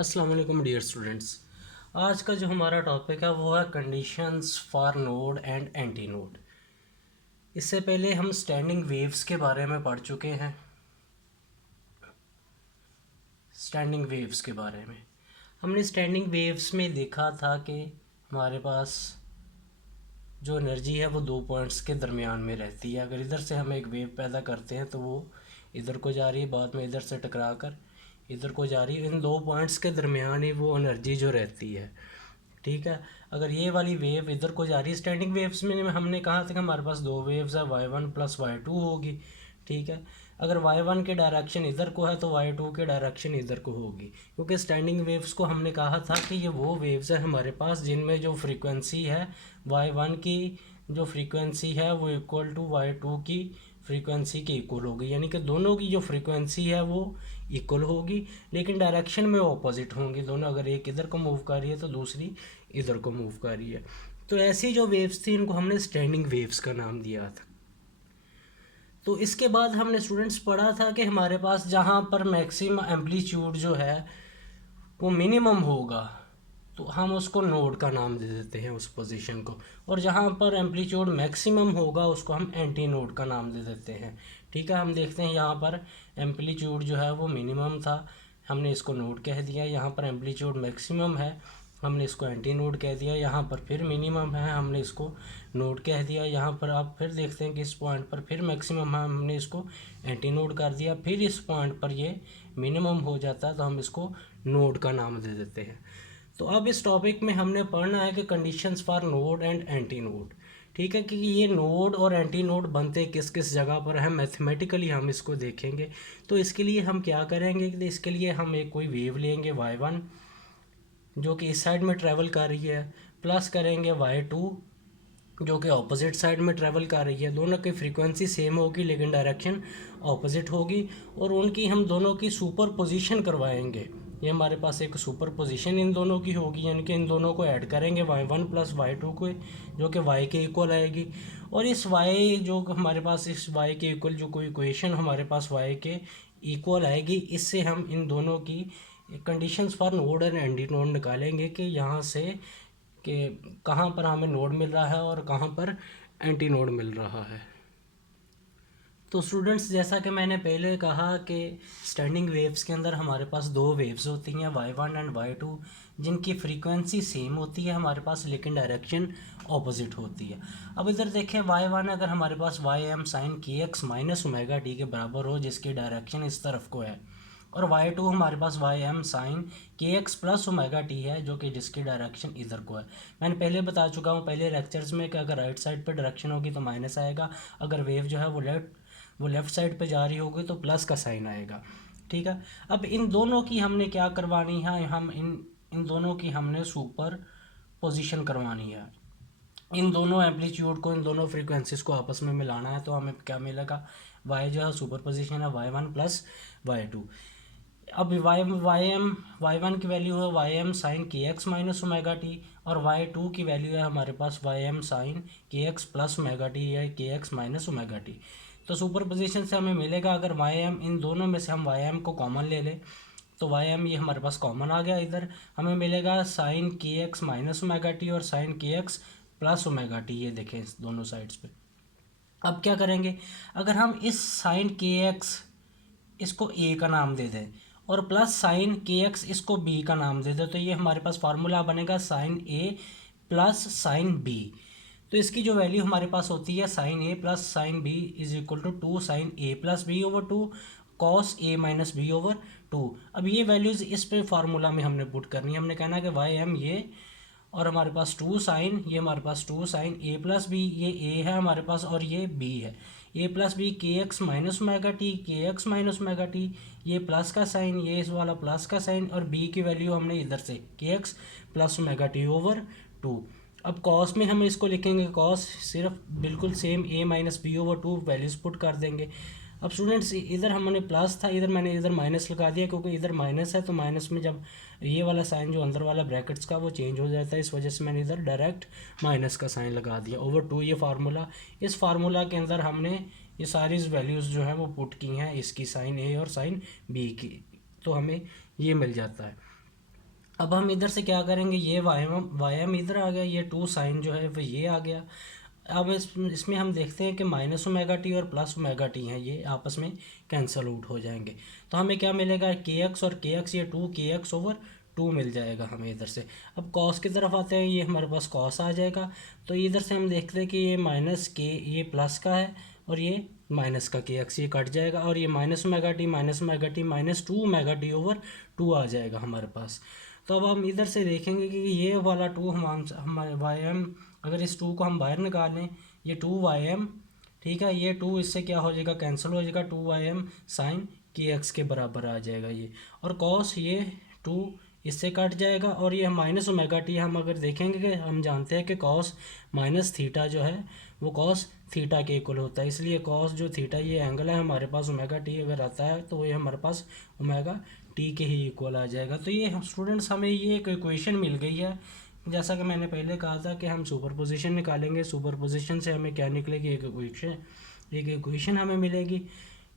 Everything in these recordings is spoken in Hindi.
अस्सलाम वालेकुम डियर स्टूडेंट्स। आज का जो हमारा टॉपिक है वो है conditions for node and anti node. इससे पहले हम स्टैंडिंग वेव्स के बारे में पढ़ चुके हैं। स्टैंडिंग वेव्स के बारे में हमने स्टैंडिंग वेव्स में देखा था कि हमारे पास जो एनर्जी है वो दो पॉइंट्स के दरमियान में रहती है। अगर इधर से हम एक वेव पैदा करते हैं तो वो इधर को जा रही है, बाद में इधर से टकरा कर इधर को जा रही है। इन दो पॉइंट्स के दरमियान ही वो एनर्जी जो रहती है, ठीक है। अगर ये वाली वेव इधर को जा रही है, स्टैंडिंग वेव्स में हमने कहा था कि हमारे पास दो वेव्स है, y1 प्लस y2 होगी, ठीक है। अगर y1 के डायरेक्शन इधर को है तो y2 के डायरेक्शन इधर को होगी, क्योंकि स्टैंडिंग वेव्स को हमने कहा था कि ये वो वेव्स है हमारे पास जिनमें जो फ्रीक्वेंसी है y1 की जो फ्रीक्वेंसी है वो इक्वल टू y2 की फ्रीक्वेंसी के इक्वल होगी, यानी कि दोनों की जो फ्रीक्वेंसी है वो इक्वल होगी, लेकिन डायरेक्शन में ऑपोजिट होंगी दोनों। अगर एक इधर को मूव कर रही है तो दूसरी इधर को मूव कर रही है। तो ऐसी जो वेव्स थी इनको हमने स्टैंडिंग वेव्स का नाम दिया था। तो इसके बाद हमने स्टूडेंट्स पढ़ा था कि हमारे पास जहाँ पर मैक्सिमम एम्पलीट्यूड जो है वो मिनिमम होगा तो हम उसको नोड का नाम दे देते हैं उस पोजीशन को, और जहाँ पर एम्पलीट्यूड मैक्सिमम होगा उसको हम एंटी नोड का नाम दे देते हैं, ठीक है। हम देखते हैं यहाँ पर एम्पलीट्यूड जो है वो मिनिमम था, हमने इसको नोड कह दिया। यहाँ पर एम्पलीट्यूड मैक्सिमम है, हमने इसको एंटी नोड कह दिया। यहाँ पर फिर मिनिमम है, हमने इसको नोड कह दिया। यहाँ पर आप फिर देखते हैं कि इस पॉइंट पर फिर मैक्सिमम है, हमने इसको एंटी नोड कर दिया। फिर इस पॉइंट पर ये मिनिमम हो जाता है तो हम इसको नोड का नाम दे देते हैं। तो अब इस टॉपिक में हमने पढ़ना है कि conditions for node and anti node, ठीक है। कि ये नोड और एंटी नोड बनते किस किस जगह पर है, मैथमेटिकली हम इसको देखेंगे। तो इसके लिए हम क्या करेंगे कि इसके लिए हम एक कोई वेव लेंगे y1 जो कि इस साइड में ट्रैवल कर रही है, प्लस करेंगे y2 जो कि ऑपोजिट साइड में ट्रैवल कर रही है। दोनों की फ्रीक्वेंसी सेम होगी लेकिन डायरेक्शन ऑपोजिट होगी, और उनकी हम दोनों की सुपर पोजिशन करवाएंगे। ये हमारे पास एक सुपर पोजिशन इन दोनों की होगी, यानी कि इन दोनों को ऐड करेंगे y1 प्लस y2 को, जो कि y के इक्वल आएगी। और इस y जो हमारे पास इस y के इक्वल जो कोई इक्वेशन हमारे पास y के इक्वल आएगी, इससे हम इन दोनों की conditions for node and anti node निकालेंगे कि यहाँ से कि कहाँ पर हमें नोड मिल रहा है और कहाँ पर एंटी नोड मिल रहा है। तो स्टूडेंट्स, जैसा कि मैंने पहले कहा कि स्टैंडिंग वेव्स के अंदर हमारे पास दो वेव्स होती हैं y1 एंड y2, जिनकी फ्रीक्वेंसी सेम होती है हमारे पास लेकिन डायरेक्शन ऑपोजिट होती है। अब इधर देखें, y1 अगर हमारे पास y m साइन के एक्स माइनस ओमेगा टी के बराबर हो जिसकी डायरेक्शन इस तरफ को है, और y2 हमारे पास y m साइन के एक्स प्लस ओमेगा टी है जो कि जिसकी डायरेक्शन इधर को है। मैंने पहले बता चुका हूँ पहले लेक्चर्स में कि अगर राइट साइड पर डायरेक्शन होगी तो माइनस आएगा, अगर वेव जो है वो लेफ़्ट साइड पे जा रही होगी तो प्लस का साइन आएगा, ठीक है। अब इन दोनों की हमने क्या करवानी है, हम इन दोनों की हमने सुपर पोजीशन करवानी है। इन दोनों एम्पलीट्यूड को, इन दोनों फ्रीक्वेंसीज को आपस में मिलाना है। तो हमें क्या मिलेगा, y जो है सुपर पोजीशन है y1 प्लस y2। अब y1 की वैल्यू है y m साइन के एक्स माइनस ओमेगा टी, और y2 की वैल्यू है हमारे पास y m साइन के एक्स प्लस ओमेगा टी या के एक्स माइनस ओमेगा टी। तो सुपर पोजीशन से हमें मिलेगा, अगर y m इन दोनों में से हम y m को कॉमन ले लें तो y m ये हमारे पास कॉमन आ गया। इधर हमें मिलेगा साइन के एक्स माइनस ओमेगा टी और साइन के एक्स प्लस ओमेगा टी, ये देखें इस दोनों साइड्स पे। अब क्या करेंगे, अगर हम इस साइन के एक्स इसको a का नाम दे दें और प्लस साइन के एक्स इसको b का नाम दे दें, तो ये हमारे पास फार्मूला बनेगा sine a plus sine b। तो इसकी जो वैल्यू हमारे पास होती है sine a plus sine b is equal to 2 sine a plus b over 2 cos a minus b over 2। अब ये वैल्यूज़ इस पे फार्मूला में हमने पुट करनी है। हमने कहना है कि वाई एम ये, और हमारे पास 2 साइन, ये हमारे पास 2 साइन a प्लस बी, ये a है हमारे पास और ये b है, a प्लस बी के एक्स माइनस ओमेगा टी, के एक्स माइनस ओमेगा टी, ये प्लस का साइन, ये इस वाला प्लस का साइन, और b की वैल्यू हमने इधर से के x plus omega T over 2। अब कॉस में हम इसको लिखेंगे कॉस, सिर्फ बिल्कुल same a minus b over 2 values put कर देंगे। अब स्टूडेंट्स, इधर हमने प्लस था, इधर मैंने इधर माइनस लगा दिया क्योंकि इधर माइनस है, तो माइनस में जब ये वाला साइन जो अंदर वाला ब्रैकेट्स का वो चेंज हो जाता है, इस वजह से मैंने इधर डायरेक्ट माइनस का साइन लगा दिया ओवर 2 ये फार्मूला। इस फार्मूला के अंदर हमने ये सारी वैल्यूज़ जो है वो पुट की हैं, इसकी साइन ए और साइन बी की, तो हमें ये मिल जाता है। अब हम इधर से क्या करेंगे, ये वाई एम इधर आ गया, ये 2 साइन जो है वो ये आ गया। अब इसमें हम देखते हैं कि माइनस ओमेगा टी और प्लस ओमेगा टी हैं, ये आपस में कैंसल आउट हो जाएंगे। तो हमें क्या मिलेगा, के एक्स और के एक्स, ये 2 मिल जाएगा हमें इधर से। अब कॉस की तरफ आते हैं, ये हमारे पास कॉस आ जाएगा। तो इधर से हम देखते हैं कि ये माइनस के, ये प्लस का है और ये माइनस का के एक्स, ये कट जाएगा और ये माइनस ओमेगा टी माइनस 2 आ जाएगा हमारे पास। तो अब हम इधर से देखेंगे कि ये वाला 2 हमारे वाई एम, अगर इस 2 को हम बाहर निकालें, ये 2 YM, ठीक है, ये 2 इससे क्या हो जाएगा, कैंसिल हो जाएगा, 2 YM साइन के एक्स के बराबर आ जाएगा ये। और कॉस, ये 2 इससे कट जाएगा और ये माइनस ओमेगा टी, हम अगर देखेंगे कि हम जानते हैं कि कॉस माइनस थीटा जो है वो कॉस थीटा के इक्वल होता है, इसलिए कॉस जो थीटा ये एंगल है हमारे पास ओमेगा टी अगर आता है तो ये हमारे पास ओमेगा टी के ही इक्वल आ जाएगा। तो ये स्टूडेंट्स हमें ये एक इक्वेशन मिल गई है। जैसा कि मैंने पहले कहा था कि हम सुपरपोजिशन निकालेंगे, सुपरपोजिशन से हमें क्या निकलेगी, एक इक्वेशन हमें मिलेगी।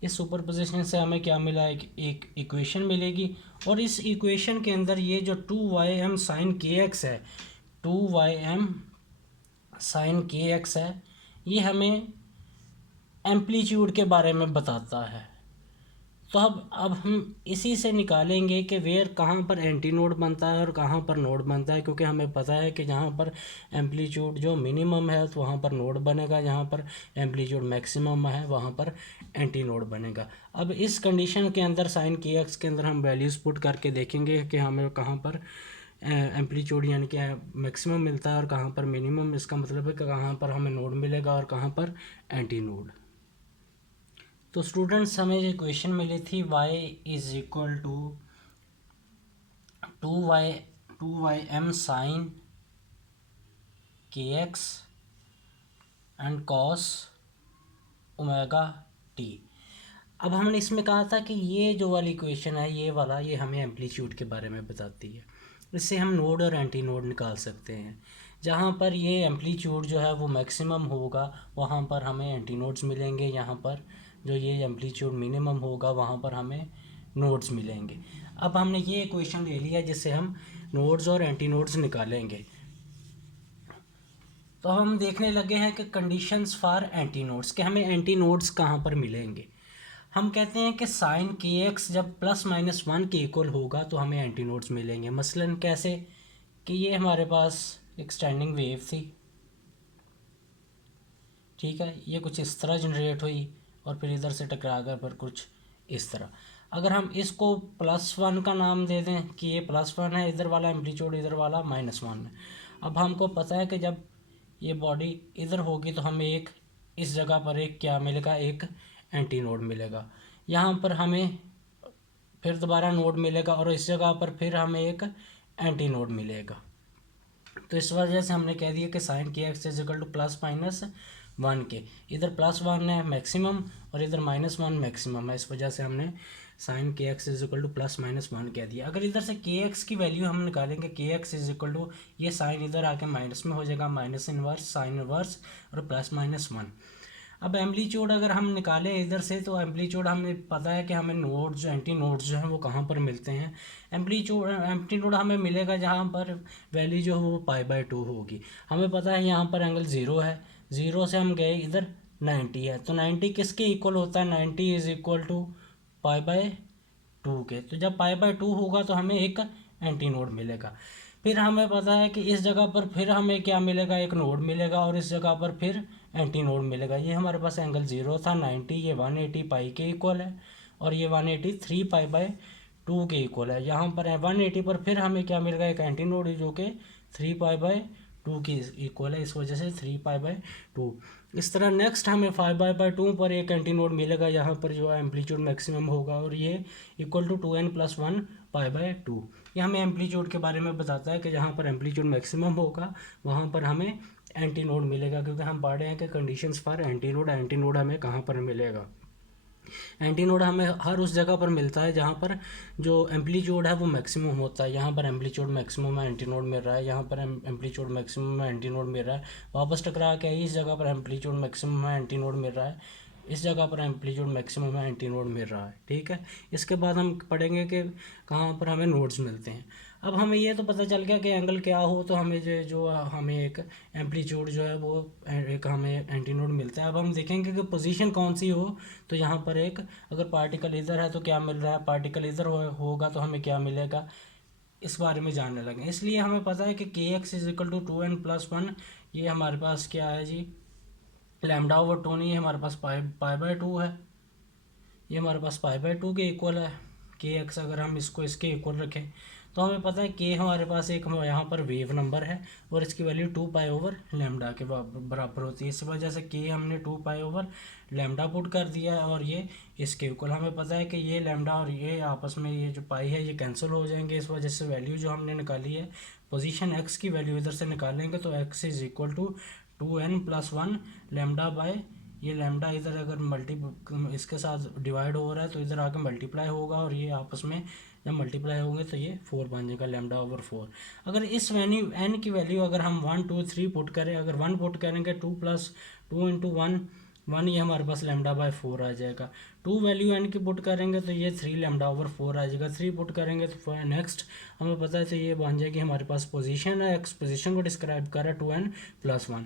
इस सुपरपोजिशन से हमें क्या मिला, एक इक्वेशन मिलेगी। और इस इक्वेशन के अंदर ये जो 2 YM साइन के एक्स है, 2 YM साइन के एक्स है, ये हमें एम्पलीट्यूड के बारे में बताता है। तो अब हम इसी से निकालेंगे कि वेयर कहाँ पर एंटी नोड बनता है और कहाँ पर नोड बनता है, क्योंकि हमें पता है कि जहाँ पर एम्पलीट्यूड जो मिनिमम है तो वहाँ पर नोड बनेगा, जहाँ पर एम्पलीट्यूड मैक्सिमम है वहाँ पर एंटी नोड बनेगा। अब इस कंडीशन के अंदर साइन के एक्स के अंदर हम वैल्यूज़ पुट करके देखेंगे कि हमें कहाँ पर एम्पलीट्यूड यानी कि मैक्सिमम मिलता है और कहाँ पर मिनिमम। इसका मतलब है कि कहाँ पर हमें नोड मिलेगा और कहाँ पर एंटी नोड। तो स्टूडेंट्स हमें जो इक्वेशन मिली थी y is equal to 2 YM sine के x and cos omega t. अब हमने इसमें कहा था कि ये जो वाली इक्वेशन है, ये हमें एम्पलीट्यूड के बारे में बताती है। इससे हम नोड और एंटी नोड निकाल सकते हैं। जहाँ पर ये एम्पलीट्यूड जो है वो मैक्सिमम होगा वहाँ पर हमें एंटी नोड्स मिलेंगे, यहाँ पर जो ये एम्पलीट्यूड मिनिमम होगा वहाँ पर हमें नोड्स मिलेंगे। अब हमने ये इक्वेशन ले लिया जिससे हम नोड्स और एंटी नोड्स निकालेंगे। तो हम देखने लगे हैं कि कंडीशंस फॉर एंटी नोड्स, कि हमें एंटी नोड्स कहाँ पर मिलेंगे। हम कहते हैं कि साइन के एक्स जब +-1 के इक्वल होगा तो हमें एंटी नोड्स मिलेंगे। मसलन कैसे, कि ये हमारे पास एक स्टैंडिंग वेव थी, ठीक है, ये कुछ इस तरह जनरेट हुई और फिर इधर से टकरा कर फिर कुछ इस तरह। अगर हम इसको +1 का नाम दे दें कि ये +1 है, इधर वाला एम्पलीट्यूड इधर वाला -1 है। अब हमको पता है कि जब ये बॉडी इधर होगी तो हमें एक इस जगह पर एक क्या मिलेगा, एक एंटी नोड मिलेगा। यहाँ पर हमें फिर दोबारा नोड मिलेगा और इस जगह पर फिर हमें एक एंटी नोड मिलेगा। तो इस वजह से हमने कह दिया कि साइन के एक्स इज इक्वल टू +-1 के, इधर +1 है मैक्सिमम और इधर -1 मैक्सिमम है, इस वजह से हमने साइन के एक्स इज इक्वल टू +-1 कह दिया। अगर इधर से के एक्स की वैल्यू हम निकालेंगे, के एक्स इज इक्वल टू, ये साइन इधर आके माइनस में हो जाएगा, माइनस इनवर्स साइन इनवर्स और +-1। अब एम्पलीट्यूड अगर हम निकालें इधर से तो एम्पलीट्यूड हमें पता है कि हमें नोड्स जो एंटी नोड्स जो हैं वो कहाँ पर मिलते हैं। एम्पलीट्यूड हमें मिलेगा जहाँ पर वैल्यू जो है वो π/2 होगी। हमें पता है यहाँ पर एंगल 0 है, 0 से हम गए इधर 90 है, तो 90 किसके इक्वल होता है, 90 इज इक्वल टू π/2 के। तो जब π/2 होगा तो हमें एक एंटी नोड मिलेगा। फिर हमें पता है कि इस जगह पर फिर हमें क्या मिलेगा, एक नोड मिलेगा और इस जगह पर फिर एंटी नोड मिलेगा। ये हमारे पास एंगल 0 था 90, ये 180 पाई के इक्वल है और ये 180 3π/2 के इक्वल है। यहाँ पर 180 पर फिर हमें क्या मिलेगा, एक एंटी नोड जो कि 3π/2 के इक्वल है, इस वजह से 3π/2। इस तरह नेक्स्ट हमें 5π/2 पर एक एंटी नोड मिलेगा, यहाँ पर जो एम्पलीट्यूड मैक्सिमम होगा और ये इक्वल टू 2n+1 π/2। ये हमें एम्पलीट्यूड के बारे में बताता है कि जहाँ पर एम्पलीट्यूड मैक्सिमम होगा वहाँ पर हमें एंटी नोड मिलेगा, क्योंकि हम पढ़ रहे हैं कि कंडीशंस फॉर एंटी नोड हमें कहाँ पर मिलेगा। एंटी नोड हमें हर उस जगह पर मिलता है जहाँ पर जो एम्पलीट्यूड है वो मैक्सिमम होता है। यहाँ पर एम्पलीट्यूड मैक्सिमम है, एंटी नोड मिल रहा है, यहाँ पर एम्पलीट्यूड मैक्सिमम है, एंटी नोड मिल रहा है, वापस टकरा के इस जगह पर एम्पलीट्यूड मैक्सिमम है, एंटी नोड मिल रहा है, इस जगह पर एम्पलीट्यूड मैक्सिमम है, एंटी नोड मिल रहा है। ठीक है, इसके बाद हम पढ़ेंगे कि कहाँ पर हमें नोड्स मिलते हैं। अब हमें ये तो पता चल गया कि एंगल क्या हो, तो हमें जो हमें एक एम्पलीट्यूड जो है वो एक हमें एंटी नोड मिलता है। अब हम देखेंगे कि पोजीशन कौन सी हो, तो यहाँ पर एक अगर पार्टिकल इधर है तो क्या मिल रहा है, पार्टिकल इधर होगा तो हमें क्या मिलेगा, इस बारे में जानने लगे। इसलिए हमें पता है कि के x is equal to 2n+1, ये हमारे पास क्या है जी, λ/2 नहीं है हमारे पास, पाई/2 है, ये हमारे पास पाई/2 के इक्वल है। के एक्स अगर हम इसको इसके इक्वल रखें तो हमें पता है के हमारे पास एक यहाँ पर वेव नंबर है और इसकी वैल्यू 2π/λ के बराबर होती है। इस वजह से के हमने 2π/λ पुट कर दिया है और ये इसके इक्वल। हमें पता है कि ये लैम्डा और ये आपस में ये जो पाई है ये कैंसिल हो जाएंगे। इस वजह से वैल्यू जो हमने निकाली है पोजीशन एक्स की वैल्यू इधर से निकालेंगे तो x is equal to 2n+1 λ/, ये लैम्डा इधर अगर इसके साथ डिवाइड हो रहा है तो इधर आके मल्टीप्लाई होगा और ये आपस में जब मल्टीप्लाई होंगे तो ये 4 बन जाएगा, λ/4। अगर इस वैल्यू n की वैल्यू अगर हम 1 2 3 पुट करें, अगर 1 पुट करेंगे 2 + 2 × 1 ये हमारे पास λ/4 आ जाएगा। 2 वैल्यू n की पुट करेंगे तो ये 3 λ/4 आ जाएगा। 3 पुट करेंगे तो नेक्स्ट हमें पता है तो ये बन जाएगी हमारे पास पोजीशन है, एक्स पोजीशन को डिस्क्राइब कर रहा है 2n+1।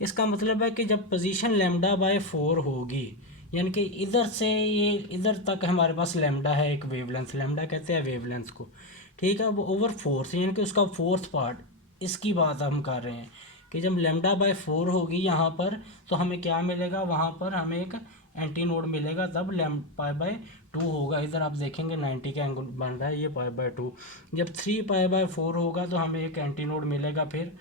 इसका मतलब है कि जब पोजीशन λ/4 होगी, यानी कि इधर से ये इधर तक हमारे पास लैम्डा है, एक वेवलेंथ, लैम्डा कहते हैं वेवलेंथ को। ठीक है, वो ओवर 4 से यानी कि उसका 4th पार्ट, इसकी बात हम कर रहे हैं कि जब λ/4 होगी यहाँ पर तो हमें क्या मिलेगा, वहाँ पर हमें एक एंटी नोड मिलेगा, तब π/2 होगा। इधर आप देखेंगे 90 का एंगल बन रहा है, ये π/2। जब 3π/4 होगा तो हमें एक एंटी नोड मिलेगा, फिर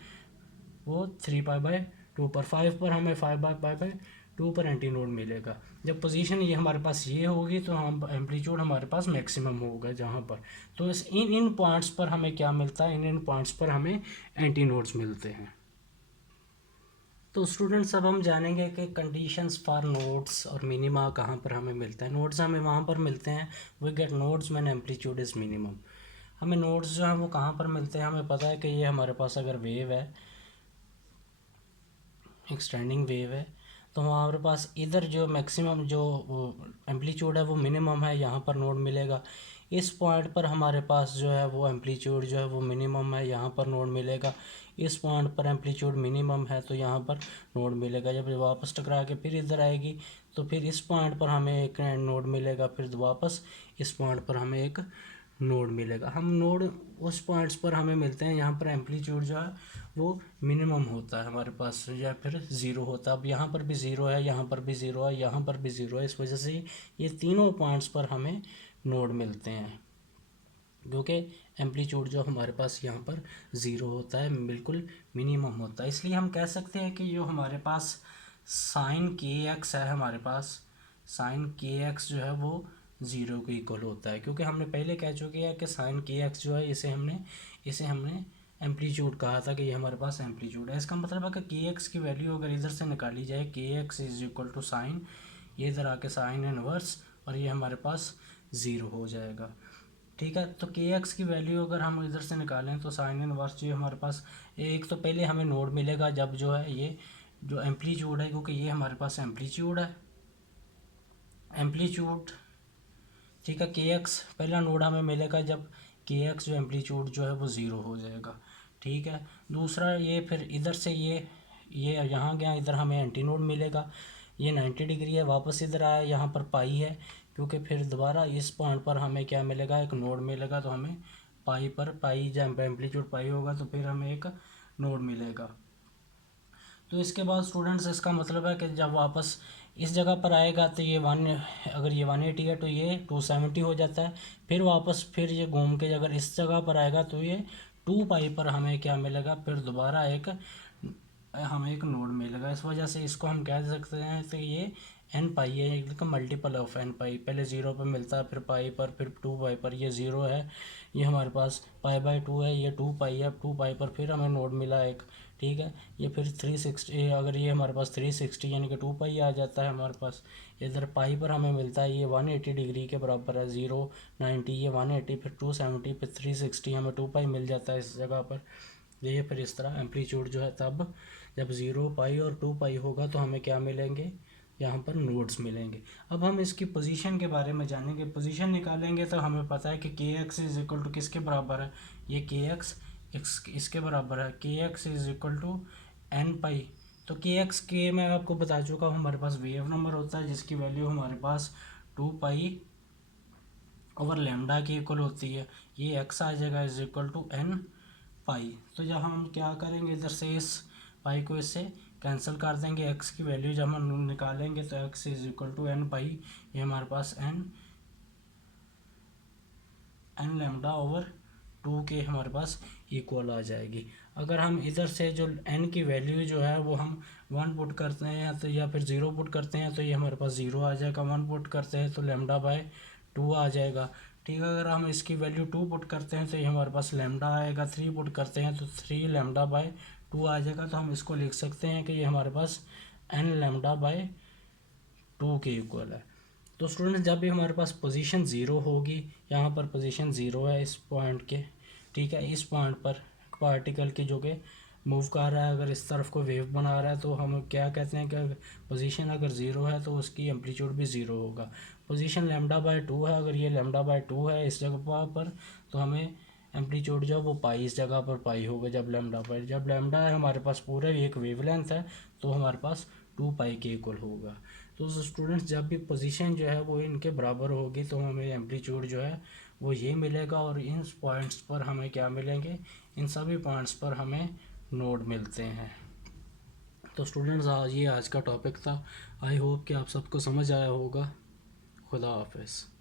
वो 3π/2 पर, 5 पर हमें 5/2 पर एंटी नोड मिलेगा। जब पोजीशन ये हमारे पास ये होगी तो हम एम्पलीट्यूड हमारे पास मैक्सिमम होगा जहाँ पर, तो इस इन पॉइंट्स पर हमें क्या मिलता है, इन पॉइंट्स पर हमें एंटी नोड्स मिलते हैं। तो स्टूडेंट्स अब हम जानेंगे कि कंडीशंस फॉर नोड्स और मिनिमा कहाँ पर हमें मिलता है। नोड्स हमें वहाँ पर मिलते हैं, we get nodes when amplitude is minimum. हमें नोड्स जो हैं वो कहाँ पर मिलते हैं, हमें पता है कि ये हमारे पास अगर वेव है, एक स्टैंडिंग वेव है, तो हमारे पास इधर जो मैक्सिमम जो एम्पलीट्यूड है वो मिनिमम है, यहाँ पर नोड मिलेगा। इस पॉइंट पर हमारे पास जो है वो एम्पलीट्यूड जो है वो मिनिमम है, यहाँ पर नोड मिलेगा। इस पॉइंट पर एम्पलीट्यूड मिनिमम है तो यहाँ पर नोड मिलेगा। जब वापस टकरा के फिर इधर आएगी तो फिर इस पॉइंट पर हमें एक नोड मिलेगा, फिर वापस इस पॉइंट पर हमें एक नोड मिलेगा। हम नोड उस पॉइंट्स पर हमें मिलते हैं यहाँ पर एम्पलीट्यूड जो है वो मिनिमम होता है हमारे पास, या फिर ज़ीरो होता है। अब यहाँ पर भी ज़ीरो है, यहाँ पर भी ज़ीरो है, यहाँ पर भी ज़ीरो है। इस वजह से ये तीनों पॉइंट्स पर हमें नोड मिलते हैं, क्योंकि एम्पलीट्यूड जो हमारे पास यहाँ पर ज़ीरो होता है, बिल्कुल मिनिमम होता है। इसलिए हम कह सकते हैं कि जो हमारे पास साइन के एक्स है, हमारे पास साइन के एक्स जो है वो ज़ीरो के इक्वल होता है, क्योंकि हमने पहले कह चुके हैं कि साइन के एक्स जो है इसे हमने एम्पलीट्यूड कहा था कि ये हमारे पास एम्पलीट्यूड है। इसका मतलब है कि के एक्स की वैल्यू अगर इधर से निकाली जाए, के x is equal to sine, ये इधर आके साइन इनवर्स, और ये हमारे पास ज़ीरो हो जाएगा। ठीक है, तो के एक्स की वैल्यू अगर हम इधर से निकालें तो साइन इनवर्स जो हमारे पास, एक तो पहले हमें नोड मिलेगा जब जो है ये जो एम्पलीट्यूड है, क्योंकि ये हमारे पास एम्पलीट्यूड है, एम्पलीट्यूड। ठीक है, के एक्स पहला नोड हमें मिलेगा जब के एक्स जो एम्पलीट्यूड जो है वो ज़ीरो हो जाएगा। ठीक है, दूसरा ये फिर इधर से ये यहाँ गया, इधर हमें एंटी नोड मिलेगा, ये 90 डिग्री है, वापस इधर आया, यहाँ पर पाई है, क्योंकि फिर दोबारा इस पॉइंट पर हमें क्या मिलेगा, एक नोड मिलेगा, तो हमें पाई पर, पाई जब एम्पलीट्यूड पाई होगा तो फिर हमें एक नोड मिलेगा। तो इसके बाद स्टूडेंट्स इसका मतलब है कि जब वापस इस जगह पर आएगा तो ये अगर ये 180 है तो ये 270 हो जाता है। फिर वापस फिर ये घूम के अगर इस जगह पर आएगा तो ये 2π पर हमें क्या मिलेगा, फिर दोबारा हमें एक नोड मिलेगा। इस वजह से इसको हम कह सकते हैं तो ये n π है, एक मल्टीपल ऑफ n π। पहले 0 पर मिलता है, फिर पाई पर, फिर 2π पर। ये 0 है, ये हमारे पास π/2 है, ये 2π है, 2π पर फिर हमें नोड मिला एक। ठीक है, ये फिर 360, अगर ये हमारे पास 360 यानी कि 2π आ जाता है हमारे पास। इधर पाई पर हमें मिलता है ये 180 डिग्री के बराबर है, 0 90, ये 180, फिर 270, फिर 360, हमें 2π मिल जाता है इस जगह पर। ये फिर इस तरह एम्पलीट्यूड जो है तब जब 0π और 2π होगा तो हमें क्या मिलेंगे, यहाँ पर नोड्स मिलेंगे। अब हम इसकी पोजीशन के बारे में जानेंगे। पोजीशन निकालेंगे तो हमें पता है कि के एक्स इज इक्वल टू किसके बराबर है, ये के एक्स इसके बराबर है, k x is equal to n pi. तो के एक्स के मैं आपको बता चुका हूँ, हमारे पास वेव नंबर होता है जिसकी वैल्यू हमारे पास 2 पाई ओवर लैम्डा की इक्वल होती है। ये एक्स आ जाएगा is equal to n pi. तो जब हम क्या करेंगे, इधर से इस पाई को इससे कैंसिल कर देंगे, एक्स की वैल्यू जब हम निकालेंगे तो x is equal to n pi, ये हमारे पास एन लैम्डा ओवर 2 के हमारे पास इक्वल आ जाएगी। अगर हम इधर से जो एन की वैल्यू जो है वो हम 1 पुट करते हैं तो या फिर 0 पुट करते हैं तो ये हमारे पास 0 आ जाएगा। 1 पुट करते हैं तो लैम्डा बाय 2 आ जाएगा। ठीक है, अगर हम इसकी वैल्यू 2 पुट करते हैं तो ये हमारे पास लैम्डा आएगा। 3 पुट करते हैं तो 3 लैम्डा बाय 2 आ जाएगा। तो हम इसको लिख सकते हैं कि ये हमारे पास एन लैम्डा बाय 2 के इक्वल है। तो स्टूडेंट्स जब भी हमारे पास पोजीशन 0 होगी, यहाँ पर पोजीशन 0 है इस पॉइंट के, ठीक है, इस पॉइंट पर पार्टिकल की जो कि मूव कर रहा है, अगर इस तरफ को वेव बना रहा है तो हम क्या कहते हैं कि पोजीशन अगर 0 है तो उसकी एम्पलीट्यूड भी 0 होगा। पोजीशन लैम्डा बाय 2 है, अगर ये लैम्डा बाय 2 है इस जगह पर तो हमें एम्पलीट्यूड जो वो पाई इस जगह पर पाई होगा। जब लैम्डा है हमारे पास पूरे एक वेवलेंथ है तो हमारे पास 2 पाई के इक्वल होगा। तो स्टूडेंट्स जब भी पोजीशन जो है वो इनके बराबर होगी तो हमें एम्पलीट्यूड जो है वो ये मिलेगा, और इन पॉइंट्स पर हमें क्या मिलेंगे, इन सभी पॉइंट्स पर हमें नोड मिलते हैं। तो स्टूडेंट्स आज का टॉपिक था। आई होप कि आप सबको समझ आया होगा। खुदा हाफिज़।